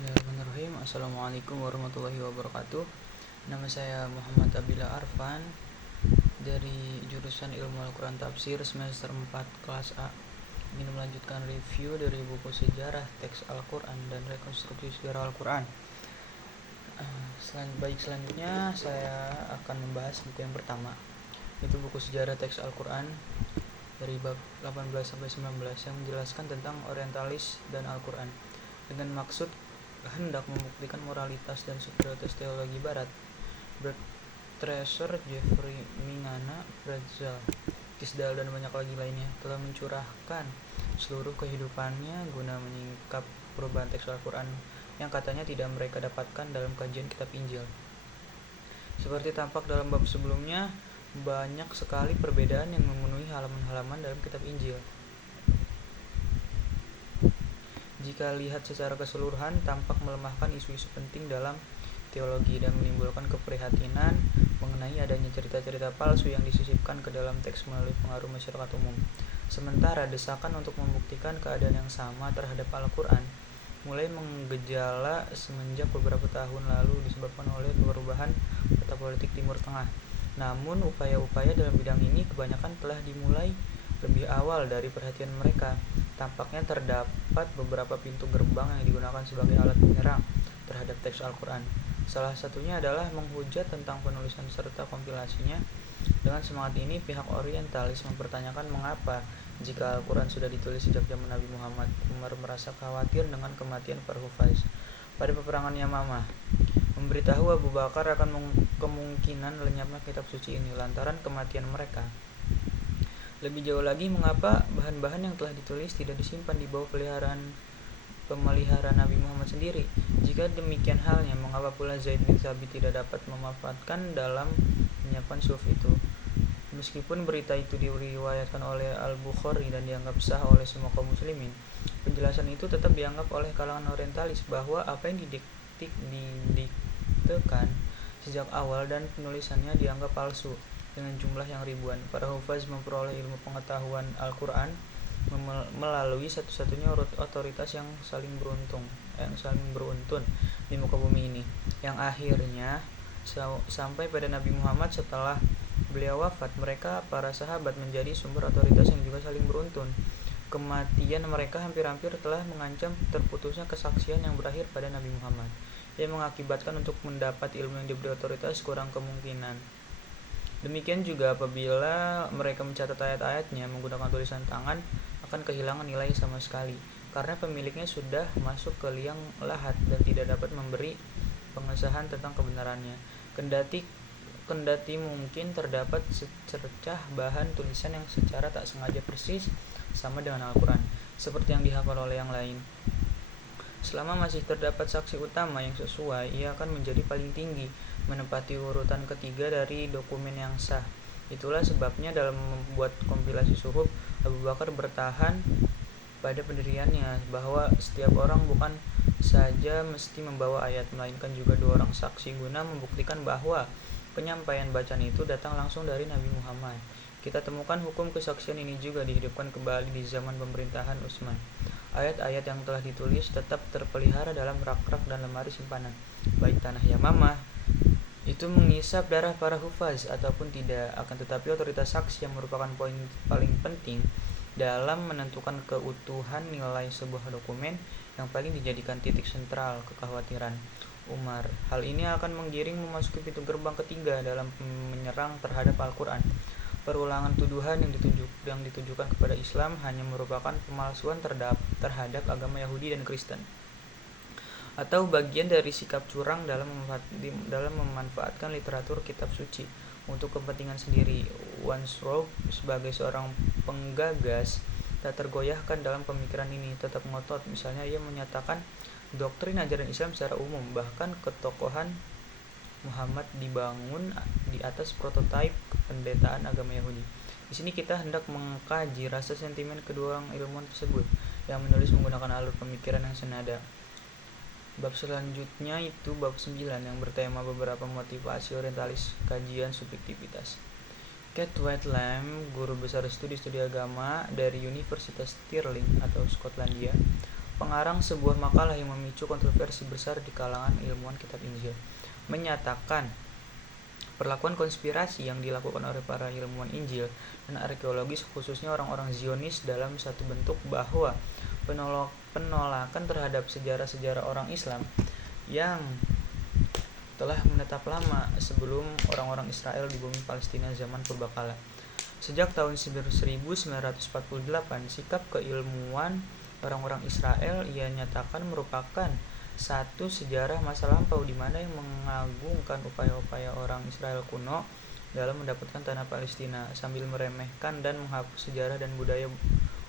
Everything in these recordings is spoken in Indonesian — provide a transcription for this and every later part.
Bismillahirrahmanirrahim. Assalamualaikum warahmatullahi wabarakatuh. Nama saya Muhammad Abila Arfan dari jurusan Ilmu Al-Quran Tafsir semester 4 kelas A. Ingin melanjutkan review dari buku sejarah teks Al-Quran dan rekonstruksi sejarah Al-Quran. Selanjutnya saya akan membahas buku yang pertama, yaitu buku sejarah teks Al-Quran dari bab 18-19 yang menjelaskan tentang orientalis dan Al-Quran dengan maksud hendak membuktikan moralitas dan superioritas teologi barat. Bertreasure, Jeffrey Mingana, Brazil, Tisdale dan banyak lagi lainnya telah mencurahkan seluruh kehidupannya guna menyingkap perubahan teks Al-Quran yang katanya tidak mereka dapatkan dalam kajian kitab Injil. Seperti tampak dalam bab sebelumnya, banyak sekali perbedaan yang memenuhi halaman-halaman dalam kitab Injil. Jika lihat secara keseluruhan, tampak melemahkan isu-isu penting dalam teologi dan menimbulkan keprihatinan mengenai adanya cerita-cerita palsu yang disisipkan ke dalam teks melalui pengaruh masyarakat umum. Sementara desakan untuk membuktikan keadaan yang sama terhadap Al-Quran mulai menggejala semenjak beberapa tahun lalu disebabkan oleh perubahan peta politik Timur Tengah. Namun upaya-upaya dalam bidang ini kebanyakan telah dimulai lebih awal dari perhatian mereka. Tampaknya terdapat beberapa pintu gerbang yang digunakan sebagai alat penyerang terhadap teks Al-Quran. Salah satunya adalah menghujat tentang penulisan serta kompilasinya. Dengan semangat ini, pihak orientalis mempertanyakan mengapa jika Al-Quran sudah ditulis sejak zaman Nabi Muhammad, Umar merasa khawatir dengan kematian para hufaz pada peperangan Yamamah, memberitahu Abu Bakar akan kemungkinan lenyapnya kitab suci ini lantaran kematian mereka. Lebih jauh lagi, mengapa bahan-bahan yang telah ditulis tidak disimpan di bawah pemeliharaan Nabi Muhammad sendiri? Jika demikian halnya, mengapa pula Zaid bin Thabit tidak dapat memanfaatkan dalam menyiapkan suhuf itu? Meskipun berita itu diriwayatkan oleh Al-Bukhari dan dianggap sah oleh semua kaum muslimin, penjelasan itu tetap dianggap oleh kalangan orientalis bahwa apa yang didiktekan sejak awal dan penulisannya dianggap palsu. Dengan jumlah yang ribuan, para hufaz memperoleh ilmu pengetahuan Al-Quran melalui satu-satunya otoritas yang saling beruntun di muka bumi ini, yang akhirnya sampai pada Nabi Muhammad. Setelah beliau wafat, mereka para sahabat menjadi sumber otoritas yang juga saling beruntun. Kematian mereka hampir-hampir telah mengancam terputusnya kesaksian yang berakhir pada Nabi Muhammad, yang mengakibatkan untuk mendapat ilmu yang diberi otoritas kurang kemungkinan. Demikian juga apabila mereka mencatat ayat-ayatnya menggunakan tulisan tangan, akan kehilangan nilai sama sekali, karena pemiliknya sudah masuk ke liang lahat dan tidak dapat memberi pengesahan tentang kebenarannya. Kendati mungkin terdapat secercah bahan tulisan yang secara tak sengaja persis sama dengan Al-Quran, seperti yang dihafal oleh yang lain. Selama masih terdapat saksi utama yang sesuai, ia akan menjadi paling tinggi, menempati urutan ketiga dari dokumen yang sah. Itulah sebabnya dalam membuat kompilasi suhuf, Abu Bakar bertahan pada pendiriannya bahwa setiap orang bukan saja mesti membawa ayat, melainkan juga dua orang saksi guna membuktikan bahwa penyampaian bacaan itu datang langsung dari Nabi Muhammad. Kita temukan hukum kesaksian ini juga dihidupkan kembali di zaman pemerintahan Utsman. Ayat-ayat yang telah ditulis tetap terpelihara dalam rak-rak dan lemari simpanan, baik tanah Yamamah itu mengisap darah para hufaz ataupun tidak. Akan tetapi otoritas saksi yang merupakan poin paling penting dalam menentukan keutuhan nilai sebuah dokumen yang paling dijadikan titik sentral kekhawatiran Umar. Hal ini akan menggiring memasuki pintu gerbang ketiga dalam menyerang terhadap Al-Quran. Perulangan tuduhan yang ditujukan kepada Islam hanya merupakan pemalsuan terhadap agama Yahudi dan Kristen, atau bagian dari sikap curang dalam memanfaatkan literatur kitab suci untuk kepentingan sendiri. Wansrow sebagai seorang penggagas tak tergoyahkan dalam pemikiran ini, tetap ngotot. Misalnya, ia menyatakan doktrin ajaran Islam secara umum, bahkan ketokohan Muhammad dibangun di atas prototipe kependetaan agama Yahudi. Di sini kita hendak mengkaji rasa sentimen kedua orang ilmuwan tersebut yang menulis menggunakan alur pemikiran yang senada. Bab selanjutnya itu bab 9 yang bertema beberapa motivasi orientalis, kajian subjektivitas. Kate Whitelam, guru besar studi agama dari Universitas Stirling atau Skotlandia, pengarang sebuah makalah yang memicu kontroversi besar di kalangan ilmuwan kitab Injil, menyatakan perlakuan konspirasi yang dilakukan oleh para ilmuwan Injil dan arkeologis, khususnya orang-orang Zionis, dalam satu bentuk bahwa penolakan terhadap sejarah-sejarah orang Islam yang telah menetap lama sebelum orang-orang Israel di bumi Palestina zaman purbakala. Sejak tahun 1948, sikap keilmuan orang-orang Israel ia nyatakan merupakan satu sejarah masa lampau di mana yang mengagungkan upaya-upaya orang Israel kuno dalam mendapatkan tanah Palestina sambil meremehkan dan menghapus sejarah dan budaya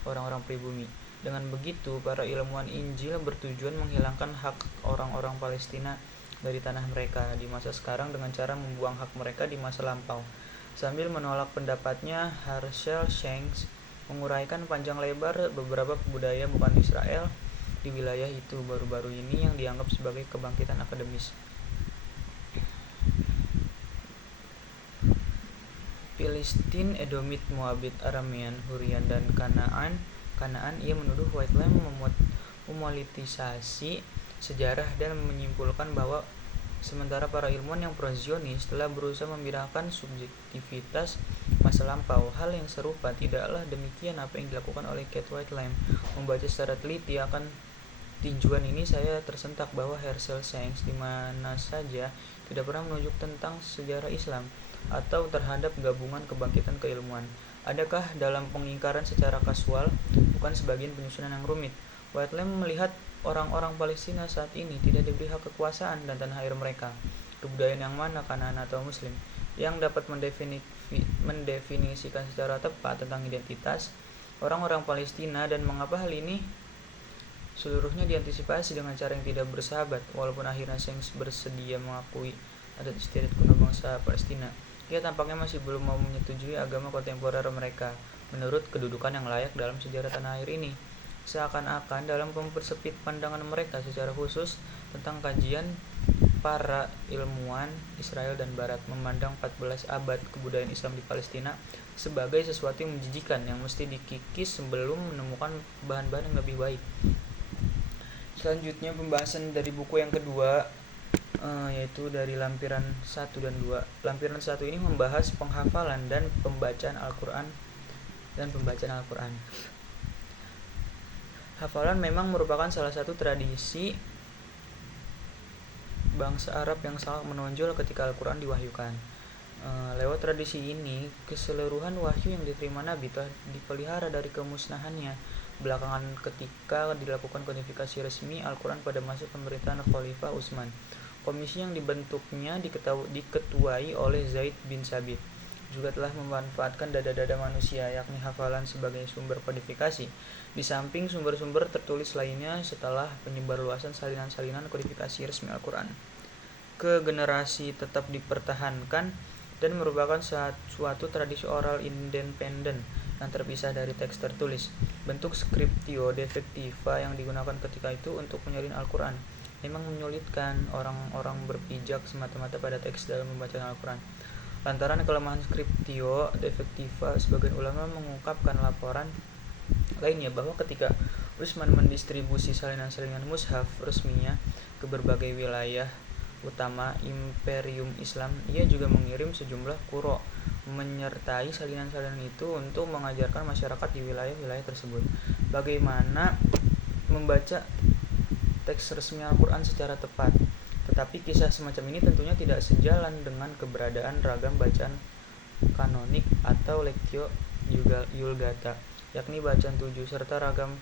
orang-orang pribumi. Dengan begitu, para ilmuwan Injil bertujuan menghilangkan hak orang-orang Palestina dari tanah mereka di masa sekarang dengan cara membuang hak mereka di masa lampau. Sambil menolak pendapatnya, Herschel Shanks menguraikan panjang lebar beberapa budaya bukan Israel di wilayah itu baru-baru ini yang dianggap sebagai kebangkitan akademis. Filistin, Edomit, Moabit, Aramean, Hurrian, dan Kanaan, ia menuduh Whitelam memoletisasi sejarah dan menyimpulkan bahwa sementara para ilmuwan yang pro-Zionis telah berusaha membedakan subjektivitas masa lampau, hal yang serupa tidaklah demikian apa yang dilakukan oleh Kate Whitelam. Membaca secara teliti akan tinjuan ini, saya tersentak bahwa Herschel Shanks di mana saja tidak pernah menunjuk tentang sejarah Islam atau terhadap gabungan kebangkitan keilmuan. Adakah dalam pengingkaran secara kasual, bukan sebagian penyusunan yang rumit? Whitelam melihat orang-orang Palestina saat ini tidak diberi hak kekuasaan dan tanah air mereka. Kebudayaan yang mana, Kanaan atau Muslim, yang dapat mendefinisikan secara tepat tentang identitas orang-orang Palestina, dan mengapa hal ini seluruhnya diantisipasi dengan cara yang tidak bersahabat? Walaupun akhirnya Shanks bersedia mengakui adat istiadat kuno bangsa Palestina, ia tampaknya masih belum mau menyetujui agama kontemporer mereka menurut kedudukan yang layak dalam sejarah tanah air ini. Seakan-akan dalam mempersempit pandangan mereka secara khusus tentang kajian, para ilmuwan Israel dan Barat memandang 14 abad kebudayaan Islam di Palestina sebagai sesuatu yang menjijikan yang mesti dikikis sebelum menemukan bahan-bahan yang lebih baik. Selanjutnya pembahasan dari buku yang kedua, yaitu dari lampiran 1 dan 2. Lampiran 1 ini membahas penghafalan dan pembacaan Al-Quran. Hafalan memang merupakan salah satu tradisi bangsa Arab yang sangat menonjol ketika Al-Quran diwahyukan. Lewat tradisi ini, keseluruhan wahyu yang diterima Nabi telah dipelihara dari kemusnahannya. Belakangan ketika dilakukan kodifikasi resmi Al-Quran pada masa pemerintahan Khalifah Utsman, komisi yang dibentuknya diketuai oleh Zaid bin Sabit juga telah memanfaatkan dada-dada manusia, yakni hafalan, sebagai sumber kodifikasi, di samping sumber-sumber tertulis lainnya setelah penyebarluasan salinan-salinan kodifikasi resmi Al-Quran ke generasi tetap dipertahankan dan merupakan suatu tradisi oral independen yang terpisah dari teks tertulis. Bentuk scriptio defectiva yang digunakan ketika itu untuk menyalin Al-Quran memang menyulitkan orang-orang berpijak semata-mata pada teks dalam membacaan Al-Quran. Lantaran kelemahan scriptio defectiva, sebagian ulama mengungkapkan laporan lainnya bahwa ketika Utsman mendistribusi salinan-salinan mushaf resminya ke berbagai wilayah utama Imperium Islam, ia juga mengirim sejumlah qurra menyertai salinan-salinan itu untuk mengajarkan masyarakat di wilayah-wilayah tersebut bagaimana membaca teks resmi Al-Quran secara tepat. Tetapi kisah semacam ini tentunya tidak sejalan dengan keberadaan ragam bacaan kanonik atau lectio Vulgata, yakni bacaan 7 serta ragam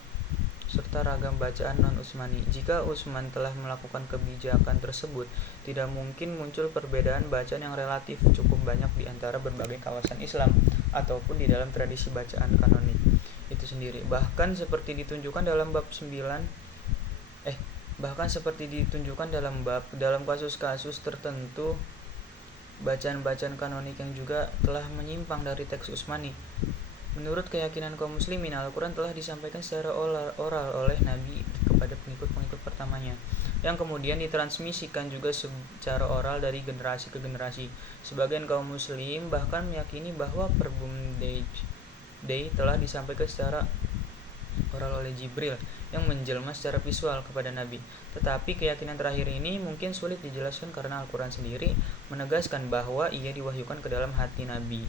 bacaan non-Utsmani. Jika Utsman telah melakukan kebijakan tersebut, tidak mungkin muncul perbedaan bacaan yang relatif cukup banyak di antara berbagai kawasan Islam ataupun di dalam tradisi bacaan kanonik itu sendiri. Bahkan seperti ditunjukkan dalam dalam kasus-kasus tertentu, bacaan-bacaan kanonik yang juga telah menyimpang dari teks Utsmani. Menurut keyakinan kaum muslimin, Al-Quran telah disampaikan secara oral oleh Nabi kepada pengikut-pengikut pertamanya, yang kemudian ditransmisikan juga secara oral dari generasi ke generasi. Sebagian kaum muslim bahkan meyakini bahwa per Boomsday telah disampaikan secara oral oleh Jibril yang menjelma secara visual kepada Nabi. Tetapi keyakinan terakhir ini mungkin sulit dijelaskan karena Al-Quran sendiri menegaskan bahwa ia diwahyukan ke dalam hati Nabi.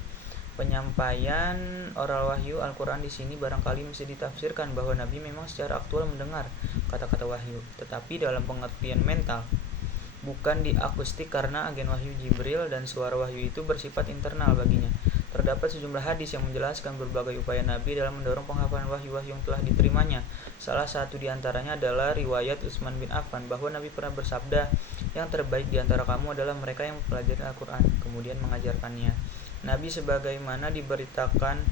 Penyampaian oral wahyu Al-Quran di sini barangkali mesti ditafsirkan bahwa Nabi memang secara aktual mendengar kata-kata wahyu, tetapi dalam pengertian mental, bukan di akustik karena agen wahyu Jibril dan suara wahyu itu bersifat internal baginya. Terdapat sejumlah hadis yang menjelaskan berbagai upaya Nabi dalam mendorong penghafalan wahyu-wahyu yang telah diterimanya. Salah satu di antaranya adalah riwayat Utsman bin Affan bahwa Nabi pernah bersabda, "Yang terbaik di antara kamu adalah mereka yang mempelajari Al-Quran, kemudian mengajarkannya." Nabi sebagaimana diberitakan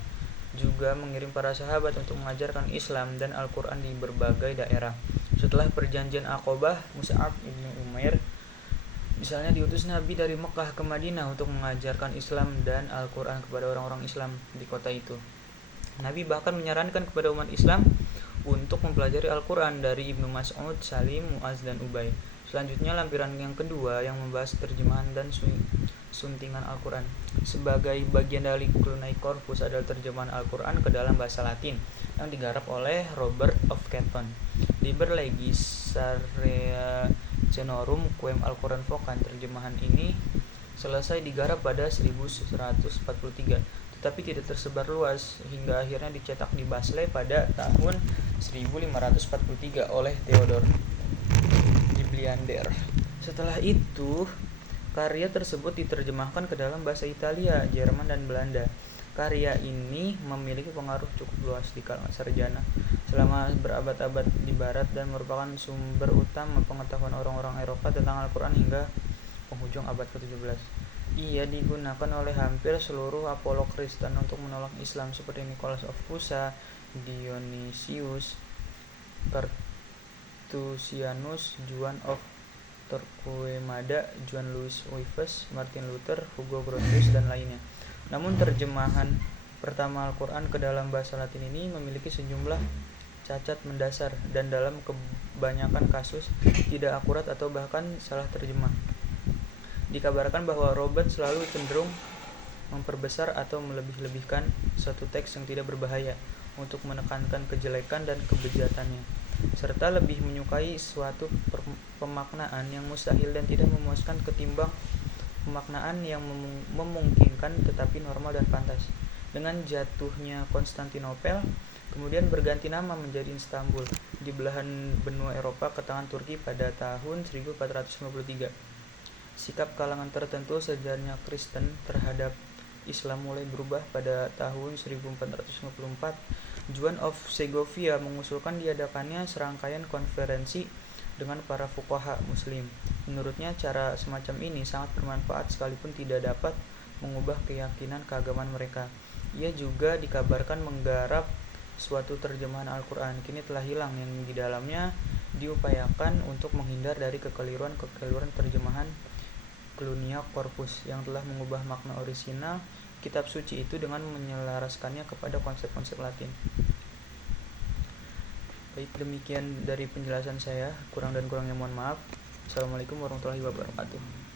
juga mengirim para sahabat untuk mengajarkan Islam dan Al-Quran di berbagai daerah. Setelah perjanjian Aqabah, Mus'ab bin Umair misalnya diutus Nabi dari Mekah ke Madinah untuk mengajarkan Islam dan Al-Quran kepada orang-orang Islam di kota itu. Nabi bahkan menyarankan kepada umat Islam untuk mempelajari Al-Quran dari Ibnu Mas'ud, Salim, Mu'az, dan Ubay. Selanjutnya lampiran yang kedua yang membahas terjemahan dan suntingan Al-Quran. Sebagai bagian dari Cluny Corpus adalah terjemahan Al-Quran ke dalam bahasa Latin yang digarap oleh Robert of Canton. Liber Legis Cenorum Quem Al-Quran Vocan. Terjemahan ini selesai digarap pada 1143, tetapi tidak tersebar luas hingga akhirnya dicetak di Basel pada tahun 1543 oleh Theodore Bliander. Setelah itu, karya tersebut diterjemahkan ke dalam bahasa Italia, Jerman, dan Belanda. Karya ini memiliki pengaruh cukup luas di kalangan sarjana selama berabad-abad di Barat dan merupakan sumber utama pengetahuan orang-orang Eropa tentang Al-Quran hingga penghujung abad ke-17. Ia digunakan oleh hampir seluruh apolog Kristen untuk menolak Islam seperti Nicholas of Cusa, Dionysius, Cartusianus, Juan of Torquemada, Juan Louis Vives, Martin Luther, Hugo Grotius, dan lainnya. Namun terjemahan pertama Al-Quran ke dalam bahasa Latin ini memiliki sejumlah cacat mendasar dan dalam kebanyakan kasus tidak akurat atau bahkan salah terjemah. Dikabarkan bahwa Robert selalu cenderung memperbesar atau melebih-lebihkan suatu teks yang tidak berbahaya untuk menekankan kejelekan dan kebejatannya, serta lebih menyukai suatu pemaknaan yang mustahil dan tidak memuaskan ketimbang pemaknaan yang memungkinkan tetapi normal dan pantas. Dengan jatuhnya Konstantinopel kemudian berganti nama menjadi Istanbul di belahan benua Eropa ke tangan Turki pada tahun 1453. Sikap kalangan tertentu sejarahnya Kristen terhadap Islam mulai berubah pada tahun 1454. Juan of Segovia mengusulkan diadakannya serangkaian konferensi dengan para fuqaha muslim. Menurutnya cara semacam ini sangat bermanfaat sekalipun tidak dapat mengubah keyakinan keagamaan mereka. Ia juga dikabarkan menggarap suatu terjemahan Al-Quran kini telah hilang yang di dalamnya diupayakan untuk menghindar dari kekeliruan terjemahan Cluny Corpus yang telah mengubah makna orisinal kitab suci itu dengan menyelaraskannya kepada konsep-konsep Latin. Baik, demikian dari penjelasan saya. Kurang dan kurangnya mohon maaf. Assalamualaikum warahmatullahi wabarakatuh.